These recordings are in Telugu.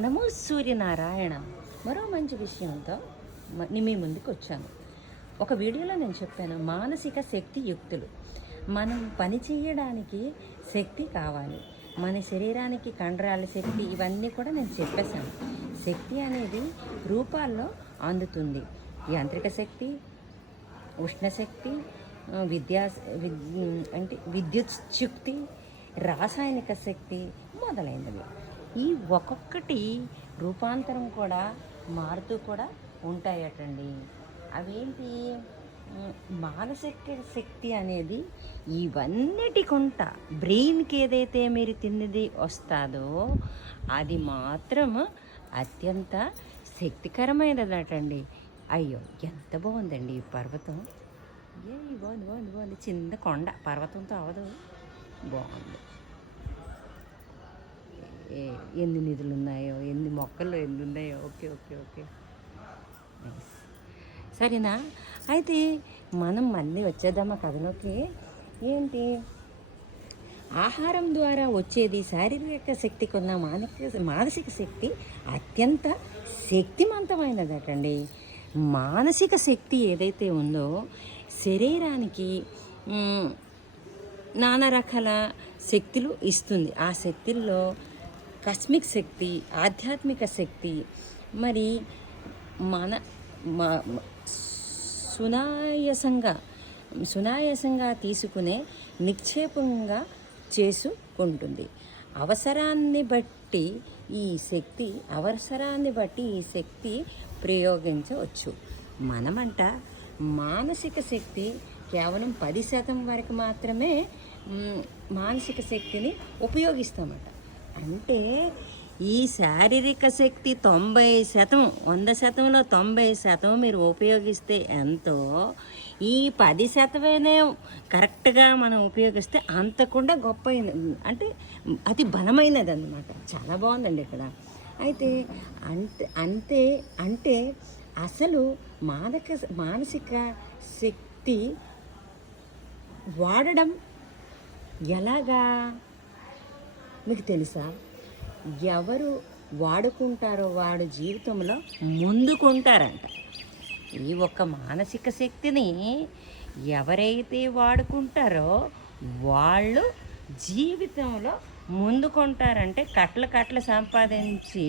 నమో సూర్యనారాయణ. మరో మంచి విషయంతో మీ ముందుకు వచ్చాను. ఒక వీడియోలో నేను చెప్పాను, మానసిక శక్తి యుక్తులు. మనం పని చేయడానికి శక్తి కావాలి. మన శరీరానికి కండరాల శక్తి, ఇవన్నీ కూడా నేను చెప్పేశాను. శక్తి అనేది రూపాల్లో అందుతుంది. యాంత్రిక శక్తి, ఉష్ణశక్తి, విద్యా అంటే విద్యుత్ శక్తి, రాసాయనిక శక్తి మొదలైనవి. ఈ ఒక్కొక్కటి రూపాంతరం కూడా మారుతూ కూడా ఉంటాయటండి. అవేంటి? మానసిక శక్తి అనేది ఇవన్నిటికొంట బ్రెయిన్కి ఏదైతే మీరు తిన్నది వస్తుందో అది మాత్రం అత్యంత శక్తికరమైనదటండి. అయ్యో, ఎంత బాగుందండి ఈ పర్వతం! బాగుంది బాగుంది బాగుంది. చిన్న కొండ, పర్వతంతో అవదు. బాగుంది. ఎన్ని నిధులు ఉన్నాయో, ఎన్ని మొక్కలు ఎన్ని ఉన్నాయో. Okay okay okay, nice. సరేనా? అయితే మనం మళ్ళీ వచ్చేద్దామా కథలోకి. ఏంటి? ఆహారం ద్వారా వచ్చేది శారీరక శక్తికి ఉన్న మానసిక శక్తి అత్యంత శక్తివంతమైనదటండి. మానసిక శక్తి ఏదైతే ఉందో శరీరానికి నానా రకాల శక్తులు ఇస్తుంది. ఆ శక్తుల్లో కాస్మిక్ శక్తి, ఆధ్యాత్మిక శక్తి, మరి మన సునాయాసంగా తీసుకునే నిక్షేపంగా చేసుకుంటుంది. అవసరాన్ని బట్టి ఈ శక్తి ప్రయోగించవచ్చు. మనమంట మానసిక శక్తి కేవలం 10% వరకు మాత్రమే మానసిక శక్తిని ఉపయోగిస్తామట. అంటే ఈ శారీరక శక్తి 90%, 100%లో 90% మీరు ఉపయోగిస్తే ఎంతో, ఈ 10%నే కరెక్ట్గా మనం ఉపయోగిస్తే అంతకుండా గొప్ప, అంటే అతి బలమైనది అన్నమాట. చాలా బాగుందండి ఇక్కడ. అయితే అంటే అసలు మానసిక శక్తి వాడడం ఎలాగా మీకు తెలుసా? ఎవరు వాడుకుంటారో వాడు జీవితంలో ముందుకుంటారంట. ఈ ఒక్క మానసిక శక్తిని ఎవరైతే వాడుకుంటారో వాళ్ళు జీవితంలో ముందుకుంటారంటే కట్ల సంపాదించి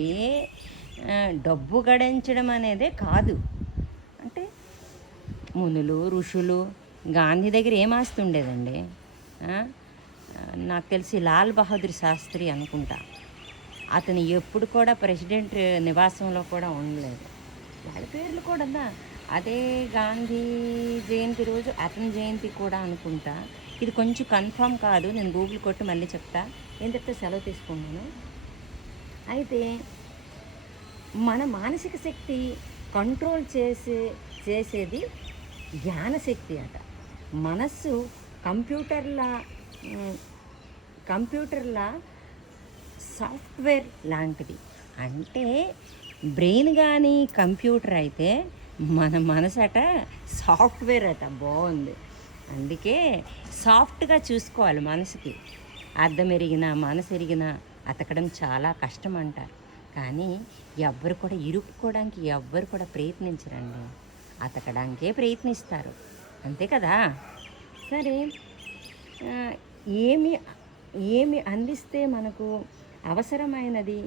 డబ్బు గడించడం అనేదే కాదు. అంటే మునులు, ఋషులు, గాంధీ దగ్గర ఏం ఆస్తి ఉండేదండి? నాకు తెలిసి లాల్ బహదూర్ శాస్త్రి అనుకుంటా, అతను ఎప్పుడు కూడా ప్రెసిడెంట్ నివాసంలో కూడా ఉండలేదు. వాళ్ళ పేర్లు కూడా అదే గాంధీ జయంతి రోజు అతని జయంతి కూడా అనుకుంటా. ఇది కొంచెం కన్ఫామ్ కాదు, నేను గూగుల్ కొట్టి మళ్ళీ చెప్తా. ఏంటంటే సెలవు తీసుకున్నాను. అయితే మన మానసిక శక్తి కంట్రోల్ చేసేది జ్ఞానశక్తి అట. మనస్సు కంప్యూటర్లా సాఫ్ట్వేర్ లాంటిది. అంటే బ్రెయిన్ కానీ కంప్యూటర్ అయితే మన మనసు అట సాఫ్ట్వేర్ అట. బాగుంది. అందుకే సాఫ్ట్గా చూసుకోవాలి. మనసుకి అర్థం ఎరిగినా మనసు ఎరిగినా అతకడం చాలా కష్టం అంటారు. కానీ ఎవ్వరు కూడా ఇరుక్కోవడానికి ఎవ్వరు కూడా ప్రయత్నించరండి, అతకడానికే ప్రయత్నిస్తారు. అంతే కదా? సరే, ఏమి అందిస్తే మనకు అవసరమైనది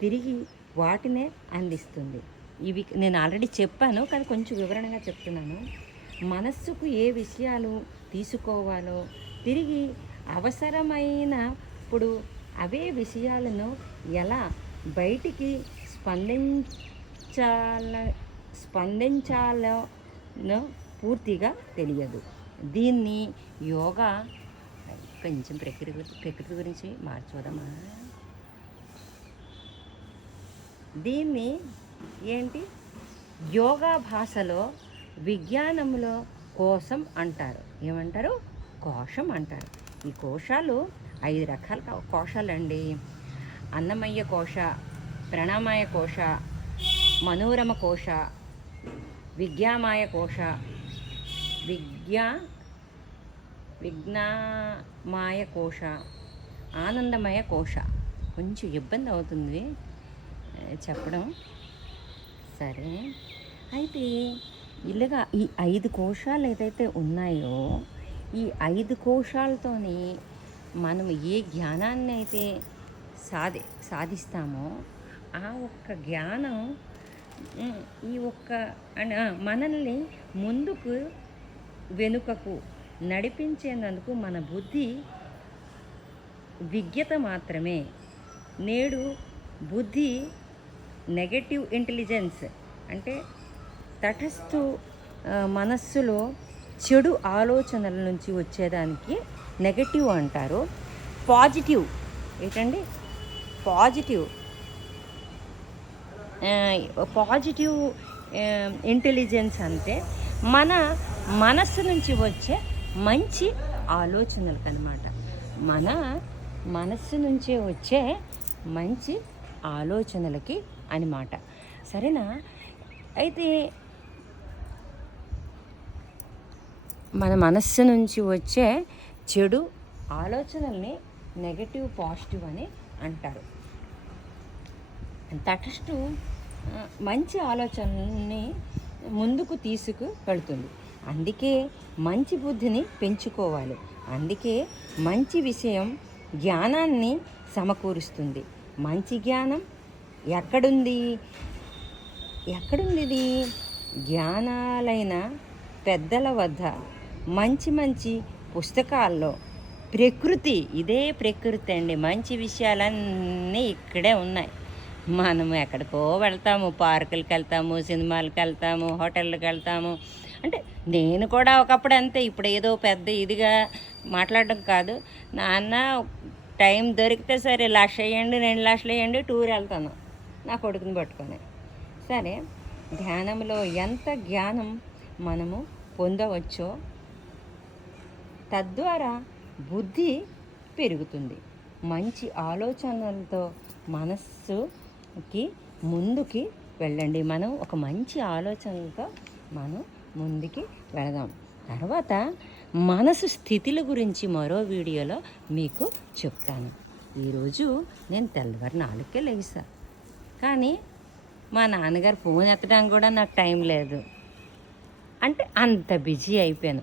తిరిగి వాటినే అందిస్తుంది. ఇవి నేను ఆల్రెడీ చెప్పాను, కానీ కొంచెం వివరణగా చెప్తున్నాను. మనస్సుకు ఏ విషయాలు తీసుకోవాలో తిరిగి అవసరమైనప్పుడు అవే విషయాలను ఎలా బయటికి స్పందించాలో పూర్తిగా తెలియదు. దీన్ని యోగా, కొంచెం ప్రకృతి గురించి మార్చుదామా? దీన్ని ఏంటి యోగా భాషలో విజ్ఞానంలో కోశం అంటారు. ఏమంటారు? కోశం అంటారు. ఈ కోశాలు 5 రకాల కోశాలండి. అన్నమయ్య కోశ, ప్రణామయ కోశ, మనోరమ కోశ, విజ్ఞామాయ కోశ, విజ్ఞామాయ కోశ, ఆనందమయ కోశ. కొంచెం ఇబ్బంది అవుతుంది చెప్పడం. సరే, అయితే ఇలాగా ఈ 5 కోశాలు ఏదైతే ఉన్నాయో, ఈ 5 కోశాలతోని మనం ఏ జ్ఞానాన్ని అయితే సాధిస్తామో ఆ ఒక్క జ్ఞానం ఈ ఒక్క మనల్ని ముందుకు వెనుకకు నడిపించేందుకు మన బుద్ధి విజ్ఞత మాత్రమే. నేడు బుద్ధి నెగటివ్ ఇంటెలిజెన్స్ అంటే తటస్థు మనస్సులో చెడు ఆలోచనల నుంచి వచ్చేదానికి నెగటివ్ అంటారు. పాజిటివ్ ఏంటండి? పాజిటివ్ ఇంటెలిజెన్స్ అంటే మన మనస్సు నుంచి వచ్చే మంచి ఆలోచనలకు అన్నమాట. మన మనస్సు నుంచే వచ్చే మంచి ఆలోచనలకి అన్నమాట. సరేనా? అయితే మన మనస్సు నుంచి వచ్చే చెడు ఆలోచనల్ని నెగటివ్, పాజిటివ్ అని అంటారు. తటస్థు మంచి ఆలోచనల్ని ముందుకు తీసుకు వెళుతుంది. అందుకే మంచి బుద్ధిని పెంచుకోవాలి. అందుకే మంచి విషయం జ్ఞానాన్ని సమకూరుస్తుంది. మంచి జ్ఞానం ఎక్కడుంది? ఇది జ్ఞానాలైన పెద్దల వద్ద, మంచి మంచి పుస్తకాల్లో. ఇదే ప్రకృతి అండి. మంచి విషయాలన్నీ ఇక్కడే ఉన్నాయి. మనము ఎక్కడికో వెళ్తాము, పార్కులకు వెళ్తాము, సినిమాలకు వెళ్తాము, హోటళ్ళకి వెళ్తాము. అంటే నేను కూడా ఒకప్పుడు అంతే. ఇప్పుడు ఏదో పెద్ద ఇదిగా మాట్లాడడం కాదు. నాన్న టైం దొరికితే సరే 1,00,000 వేయండి, 2,00,000 వేయండి, టూర్ వెళ్తాను నా కొడుకుని పట్టుకొని. సరే, ధ్యానంలో ఎంత జ్ఞానం మనము పొందవచ్చో తద్వారా బుద్ధి పెరుగుతుంది. మంచి ఆలోచనలతో మనస్సుకి ముందుకి వెళ్ళండి. మనం ఒక మంచి ఆలోచనలతో మనం ముందుకి వెళదాం. తర్వాత మనసు స్థితుల గురించి మరో వీడియోలో మీకు చెప్తాను. ఈరోజు నేను తెల్లవారు 4కే లేసా, కానీ మా నాన్నగారు ఫోన్ ఎత్తడానికి కూడా నాకు టైం లేదు. అంటే అంత బిజీ అయిపోయాను.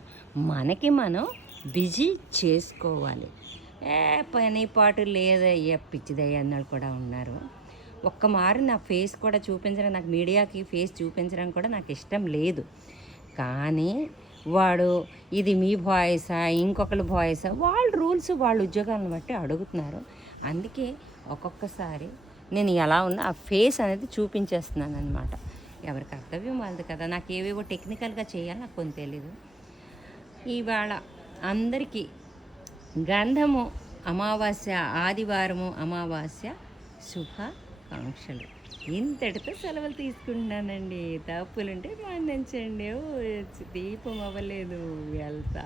మనకి మనం బిజీ చేసుకోవాలి. పని పాటు లేదయ్యా, పిచ్చిదయ్యా అన్నాడు కూడా ఉన్నారు. ఒక్క మారు నా ఫేస్ కూడా చూపించడం, నాకు మీడియాకి ఫేస్ చూపించడం కూడా నాకు ఇష్టం లేదు. కానీ వాడు ఇది మీ వాయిసా, ఇంకొకరి వాయిసా, వాళ్ళ రూల్స్ వాళ్ళ ఉద్యోగాలను బట్టి అడుగుతున్నారు. అందుకే ఒక్కొక్కసారి నేను ఎలా ఉన్నా ఆ ఫేస్ అనేది చూపించేస్తున్నాను అనమాట. ఎవరి కర్తవ్యం వాళ్ళది కదా. నాకు ఏవేవో టెక్నికల్గా చేయాలి, నాకు కొంత తెలీదు. ఇవాళ అందరికీ గంధము అమావాస్య, ఆదివారము అమావాస్య శుభాకాంక్షలు. ఇంతటితో సెలవులు తీసుకుంటున్నానండి. తప్పులుంటే మన్నించండి. దీపం అవ్వలేదు, వెళ్తా.